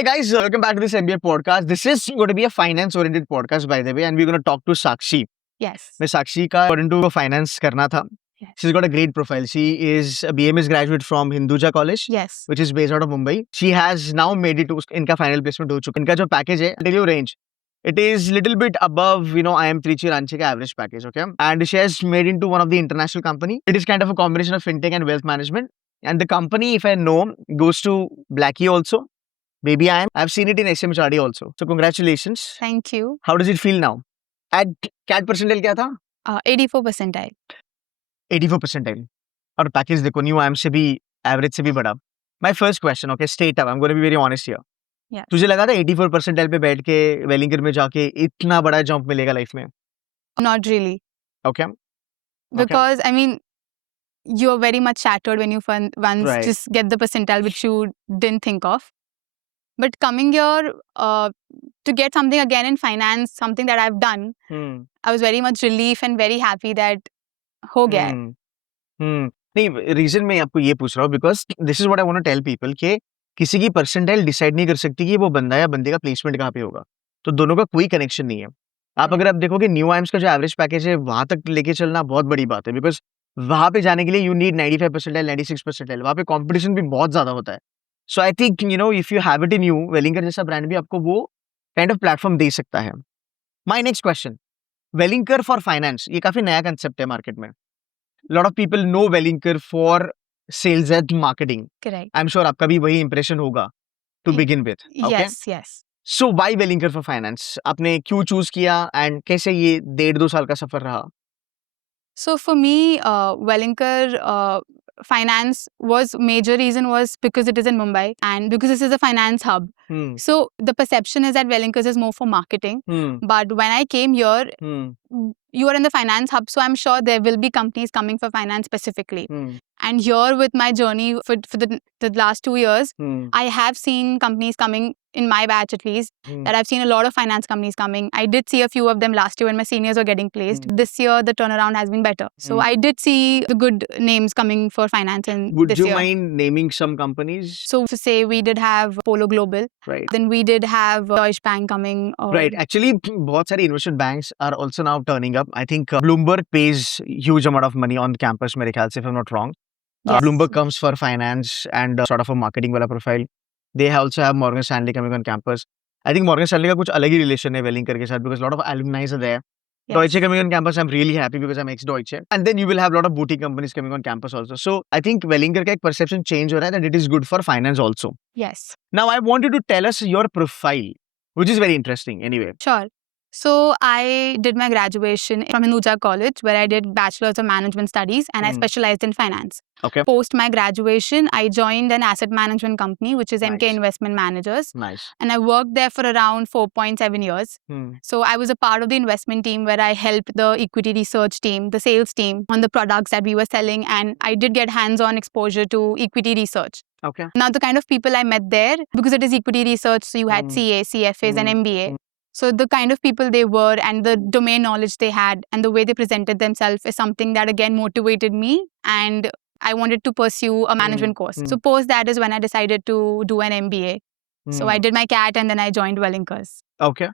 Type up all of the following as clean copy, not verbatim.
Hi guys, welcome back to this MBA podcast. This is going to be a finance-oriented podcast, by the way, and we're going to talk to Sakshi. Yes. मैं साक्षी का into finance करना था. Yes. She's got a great profile. She is a BMS graduate from Hinduja College, Yes. which is based out of Mumbai. She has now made it to इनका final placement हो चुका. इनका जो package है, I'll tell you range. It is little bit above, IM Trichy Ranchi का average package, okay? And she has made into one of the international company. It is kind of a combination of fintech and wealth management. And the company, if I know, goes to Blackie also. Baby I am. I've seen it in SMHRD also. So congratulations. Thank you. How does it feel now? At CAT percentile क्या था? 84 percentile. 84 percentile. और package देखो new IM से भी average से भी बड़ा. My first question, okay, straight up, I'm going to be very honest here. Yes. तुझे लगा था 84 परसेंटाइल पे बैठ के वेलिंगर में जाके इतना बड़ा जंप मिलेगा लाइफ में? Not really. Okay. Because, I mean, you're very much shattered when you once Right. just get the percentile which you didn't think of. But coming here to get something again in finance, something that I've done, I was very much relief and very happy that हो गया है. नहीं, reason मैं आपको ये पूछ रहा हूँ because this is what I want to tell people कि किसी की परसेंटाइल डिसाइड नहीं कर सकती कि वो बंदा या बंदे का प्लेसमेंट कहाँ पे होगा. तो दोनों का कोई कनेक्शन नहीं है. आप अगर आप देखोगे न्यू आइम्स का जो एवरेज पैकेज है वहां तक लेके चलना बहुत बड़ी बात है बिकॉज वहां पे जाने के लिए यू नीड 95 परसेंटाइल 96 परसेंटाइल. वहां पे कॉम्पिटिशन भी बहुत ज्यादा होता है. So I think if you have it in you, Welingkar जैसा ब्रांड भी आपको वो काइंड ऑफ प्लेटफॉर्म दे सकता है. My next question, Welingkar for finance ये काफी नया कंसेप्ट है मार्केट में. lot of people know Wellinger for sales and marketing. Correct. I'm sure आपका भी वही impression होगा to begin with. Okay? Yes, yes. So why Wellinger for finance? आपने क्यों choose किया and कैसे ये 1.5-2 साल का सफर रहा? So for me, Wellinger finance was major reason was because it is in Mumbai and because this is a finance hub. So the perception is that Wellinger is more for marketing. But when I came here, you are in the finance hub, so I'm sure there will be companies coming for finance specifically. And here with my journey for the last 2 years, I have seen companies coming in my batch at least, that I've seen a lot of finance companies coming. I did see a few of them last year when my seniors were getting placed. This year, the turnaround has been better. So I did see the good names coming for finance in Would this you year. mind naming some companies? So to say, we did have Polo Global. Right. Then we did have Deutsche Bank coming. Right. Actually, बहुत सारे investment banks are also now turning up. I think Bloomberg pays huge amount of money on campus, मेरे ख्याल से, if I'm not wrong. Yes. Bloomberg comes for finance and sort of a marketing वाला profile. They also have Morgan Stanley coming on campus. I think Morgan Stanley का कुछ अलग ही relation है Wellinger के साथ because a lot of alumni are there. Yes. Deutsche coming on campus, I'm really happy because I'm ex-Deutsche. And then you will have a lot of boutique companies coming on campus also. So I think Wellinger का एक perception change हो रहा है that it is good for finance also. Yes. Now I want you to tell us your profile, which is very interesting anyway. Sure. So I did my graduation from Hinduja College where I did Bachelor's of Management Studies and I specialized in finance. Okay. Post my graduation, I joined an asset management company which is MK Nice. Investment Managers. Nice. And I worked there for around 4.7 years. So I was a part of the investment team where I helped the equity research team, the sales team on the products that we were selling. And I did get hands-on exposure to equity research. Okay. Now the kind of people I met there, because it is equity research, so you had CA, CFAs and MBA. So the kind of people they were and the domain knowledge they had and the way they presented themselves is something that again motivated me and I wanted to pursue a management course. So post that is when I decided to do an MBA. So I did my CAT and then I joined Wellingers. Okay.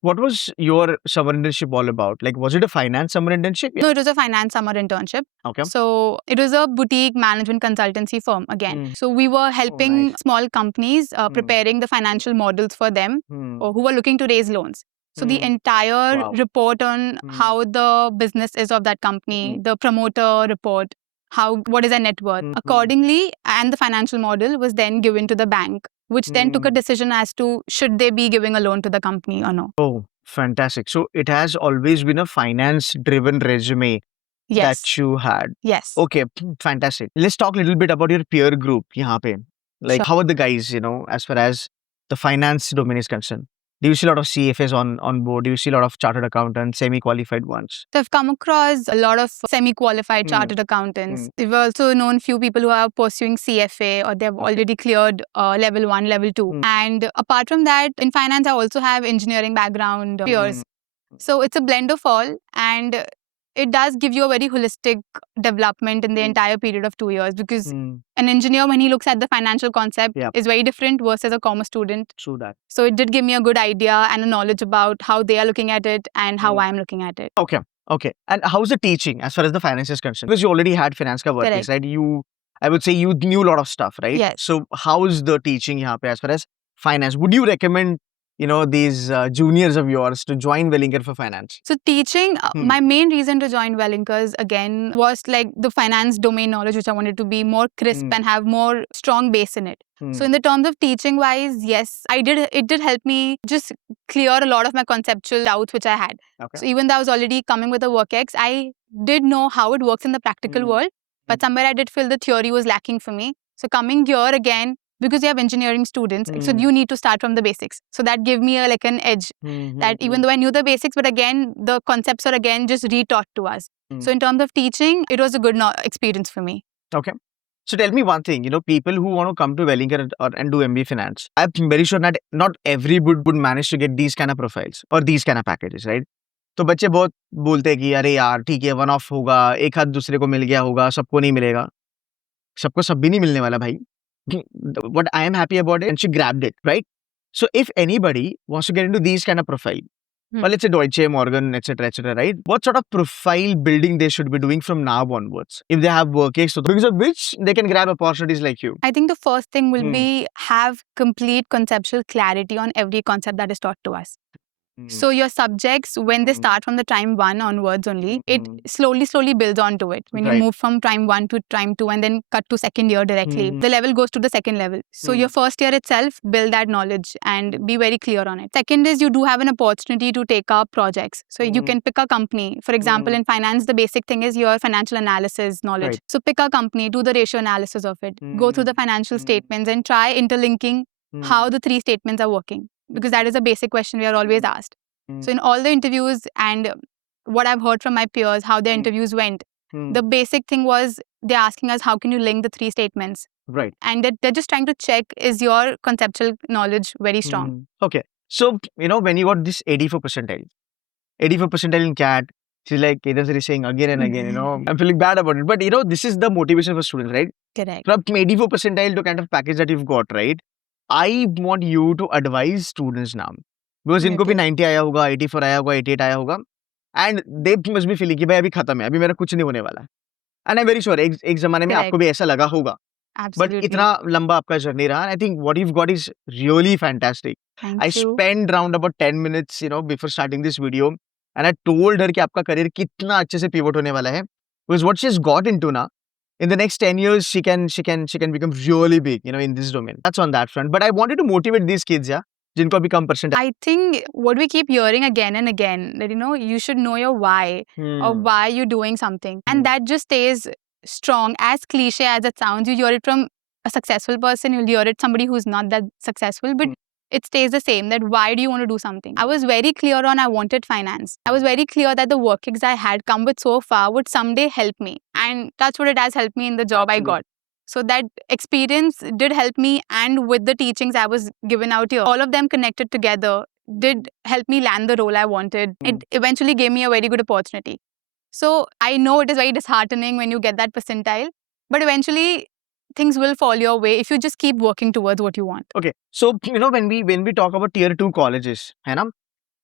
What was your summer internship all about? Like, was it a finance summer internship? No, it was a finance summer internship. Okay. So it was a boutique management consultancy firm again. So we were helping small companies preparing the financial models for them or who were looking to raise loans. So the entire report on how the business is of that company, the promoter report, what is their net worth, accordingly, and the financial model was then given to the bank, which then took a decision as to should they be giving a loan to the company or no. Oh, fantastic. So it has always been a finance-driven resume Yes. that you had. Yes. Okay, fantastic. Let's talk a little bit about your peer group यहाँ पे. Like, Sure. how are the guys, as far as the finance domain is concerned? Do you see a lot of CFAs on board? Do you see a lot of chartered accountants, semi-qualified ones? So I've come across a lot of semi-qualified chartered accountants. We've also known few people who are pursuing CFA or they've already cleared level 1, level 2. And apart from that, in finance, I also have engineering background peers. So it's a blend of all. And it does give you a very holistic development in the entire period of 2 years, because an engineer, when he looks at the financial concept, Yep. is very different versus a commerce student. True that. So it did give me a good idea and a knowledge about how they are looking at it and how Mm. I'm looking at it. Okay. And how's the teaching as far as the finance is concerned? Because you already had finance ka work, Correct. right? I would say you knew a lot of stuff, right? Yes. So how's the teaching here as far as finance? Would you recommend, these juniors of yours to join Wellinger for finance? So teaching, my main reason to join Wellinkers again was like the finance domain knowledge, which I wanted to be more crisp and have more strong base in it. So in the terms of teaching wise, yes, it did help me just clear a lot of my conceptual doubts which I had. Okay. So even though I was already coming with a WorkX, I did know how it works in the practical world, but somewhere I did feel the theory was lacking for me. So coming here again, because you have engineering students, so you need to start from the basics. So that gave me like an edge, that even though I knew the basics, but again, the concepts are again just retaught to us. So in terms of teaching, it was a good experience for me. Okay. So tell me one thing, people who want to come to Wellinger and do MBA Finance, I'm very sure that not everybody would manage to get these kind of profiles or these kind of packages, right? तो बच्चे बहुत बोलते हैं कि अरे यार ठीक है, वन ऑफ होगा, एक हाथ दूसरे को मिल गया होगा, सबको नहीं मिलेगा. सबको सब भी नहीं मिलने वाला भाई. What I am happy about it, and she grabbed it, right? So if anybody wants to get into these kind of profile, or let's say Deutsche, Morgan, etc., right? What sort of profile building they should be doing from now onwards? If they have WorkX, so because of which they can grab opportunities like you. I think the first thing will be have complete conceptual clarity on every concept that is taught to us. So your subjects, when they start from the time 1 onwards only, it slowly builds onto it. When you Right. move from time 1 to time 2 and then cut to second year directly, the level goes to the second level. So your first year itself, build that knowledge and be very clear on it. Second is you do have an opportunity to take up projects. So you can pick a company. For example, in finance, the basic thing is your financial analysis knowledge. Right. So pick a company, do the ratio analysis of it, go through the financial statements and try interlinking how the 3 statements are working. Because that is a basic question we are always asked. So in all the interviews and what I've heard from my peers, how their interviews went, the basic thing was they're asking us, how can you link the 3 statements? Right. And they're just trying to check, is your conceptual knowledge very strong? Okay. So, when you got this 84 percentile in CAT, she's like, saying again and again, I'm feeling bad about it. But, this is the motivation for students, right? Correct. From 84 percentile to kind of package that you've got, right? I want you to advise students now. Because इनको भी 90 आया होगा, 84 आया होगा, 88 आया होगा. And they must be feeling कि भाई अभी खत्म है, अभी मेरा कुछ नहीं होने वाला है. And I'm very sure एक ज़माने में आपको भी ऐसा लगा होगा. Absolutely. But इतना लंबा आपका जर्नी रहा. And I think what you've got is really fantastic. Thank I you. spent around about 10 minutes, before starting this video, and I told her कि आपका career कितना अच्छे से pivot होने वाला है. Because what she's got into now, in the next 10 years, she can become really big, in this domain. That's on that front. But I wanted to motivate these kids, yeah, जिनको become percentile. I think what we keep hearing again and again, that, you should know your why or why you're doing something. And that just stays strong. As cliche as it sounds, you hear it from a successful person, you'll hear it somebody who's not that successful, but it stays the same, that why do you want to do something? I was very clear on I wanted finance. I was very clear that the workings I had come with so far would someday help me. And that's what it has helped me in the job I got. So that experience did help me, and with the teachings I was given out here, all of them connected together did help me land the role I wanted. It eventually gave me a very good opportunity. So I know it is very disheartening when you get that percentile, but eventually things will fall your way if you just keep working towards what you want. Okay. So, when we talk about tier 2 colleges, है ना?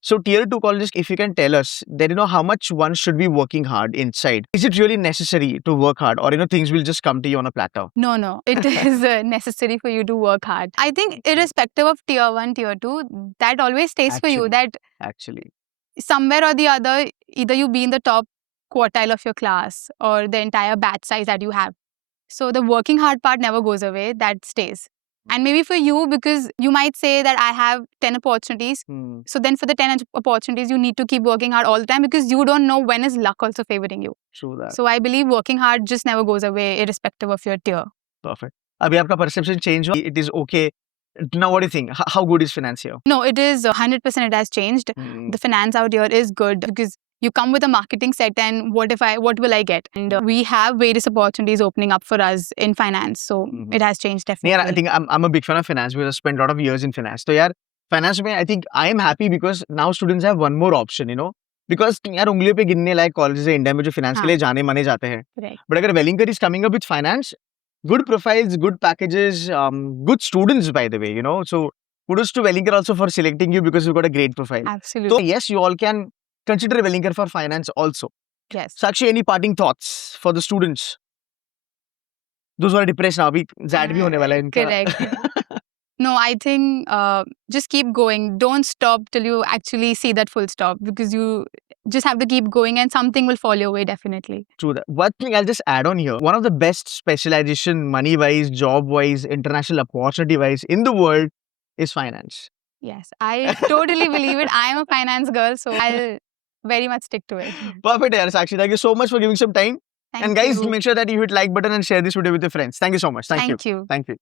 So tier 2 colleges, if you can tell us that, how much one should be working hard inside. Is it really necessary to work hard, or, things will just come to you on a platter? No. It is necessary for you to work hard. I think irrespective of tier 1, tier 2, that always stays for you, that Actually. somewhere or the other, either you be in the top quartile of your class or the entire batch size that you have. So the working hard part never goes away, that stays. And maybe for you, because you might say that I have 10 opportunities. So then for the 10 opportunities, you need to keep working hard all the time, because you don't know when is luck also favoring you. True that. So I believe working hard just never goes away, irrespective of your tier. Perfect. Abhi aapka perception change ho, it is okay. Now what do you think? How good is finance here? No, it is 100% it has changed. The finance out here is good, because you come with a marketing set and what will I get? And we have various opportunities opening up for us in finance. So it has changed definitely. Yeah, I think I'm a big fan of finance because I spent a lot of years in finance. So yeah, finance, I think I am happy because now students have one more option, because यार उंगलियों पे गिनने लायक colleges है India में जो finance के हाँ। लिए जाने माने जाते हैं, Correct. बट अगर Welingkar is coming up with finance, good profiles, good packages, good students, by the way, you know. So kudos to Wellinger also for selecting you because you've got a great profile. Absolutely. So yes, you all can consider Wellinger for finance also. Yes. Sakshi, any parting thoughts for the students? Those who are depressed now, अभी ZAD भी होने वाला है इनका. Correct. No, I think just keep going. Don't stop till you actually see that full stop, because you just have to keep going and something will fall your way definitely. True that. One thing I'll just add on here. One of the best specialization, money-wise, job-wise, international opportunity-wise in the world is finance. Yes, I totally believe it. I am a finance girl, so I'll very much stick to it. Perfect, yaar, Sakshi. Thank you so much for giving some time. Thank And guys, you. make sure that you hit like button and share this video with your friends. Thank you so much. Thank you. Thank you. Thank you.